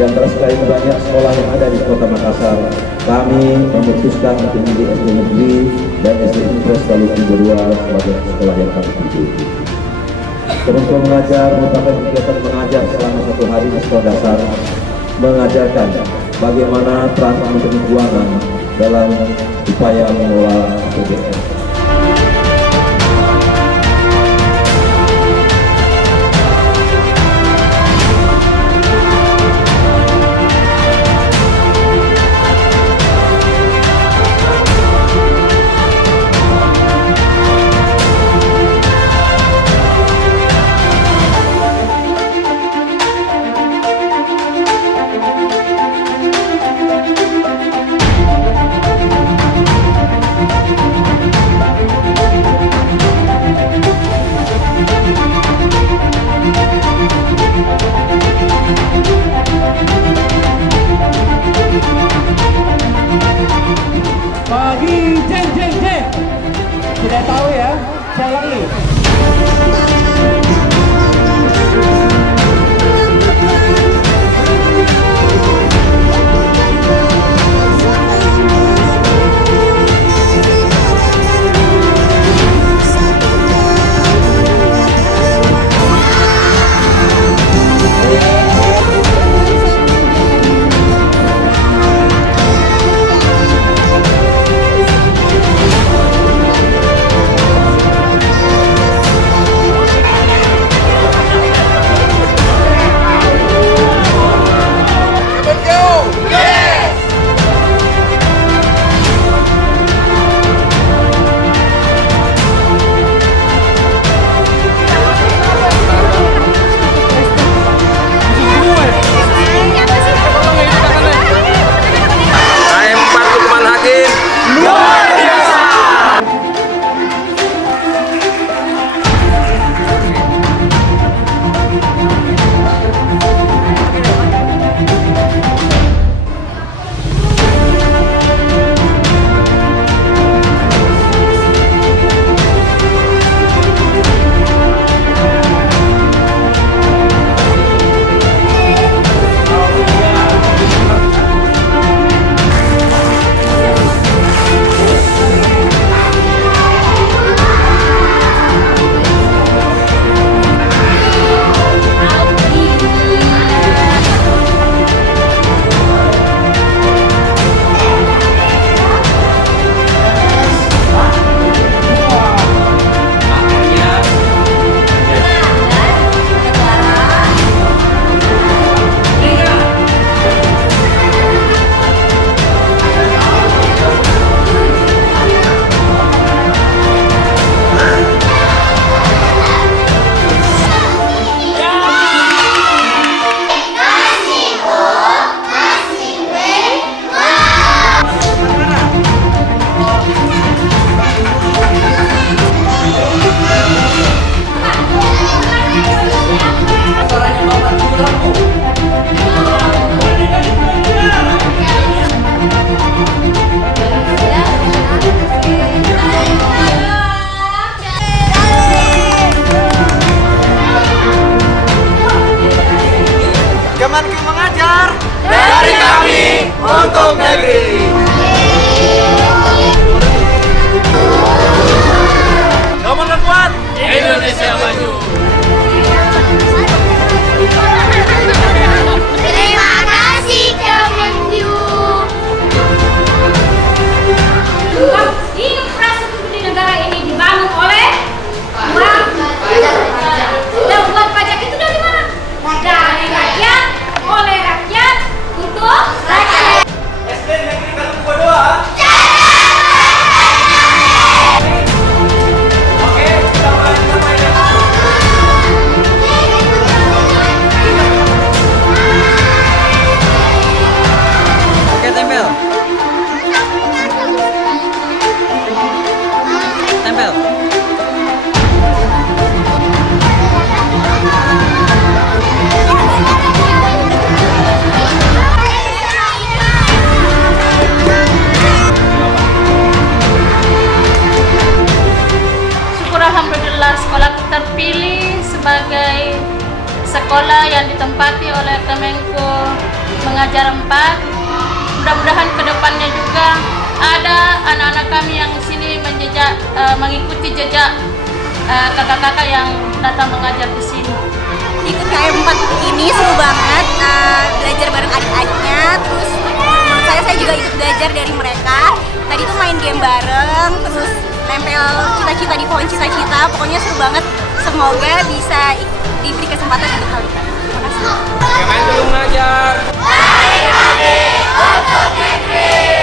Di antara sekian banyak sekolah yang ada di Kota Makassar, kami memutuskan untuk memilih SD Negeri dan SD Impres Maluku II sebagai sekolah yang kami tuju. Kementerian Mengajar merupakan kegiatan mengajar selama 1 hari di sekolah dasar, mengajarkan bagaimana peran Menteri Keuangan dalam upaya mengelola APBN. Pagi jeng. Tidak tahu ya, saya ulangi. Kemenku mengajar dari kami untuk negeri. Nomor kuat Indonesia maju. Terima kasih Kemenku. Infrastruktur di negara ini dibangun oleh uang pajak. Dan uang pajak itu dari mana? Dari rakyat, oleh rakyat, untuk rakyat. SD Negeri Maluku II. Alhamdulillah sekolah terpilih sebagai sekolah yang ditempati oleh Kemenko Mengajar 4. Mudah-mudahan kedepannya juga ada anak-anak kami yang di sini mengikuti jejak kakak-kakak yang datang mengajar di sini. Ikut KM 4 ini seru banget, belajar bareng adik-adiknya. Terus menurut saya juga ikut belajar dari mereka. Tadi tuh main game bareng, terus nempel cita-cita di pohon cita-cita. Pokoknya seru banget. Semoga bisa diberi kesempatan untuk hal itu. Terima kasih. Kemenko Mengajar. Dari kami untuk negeri.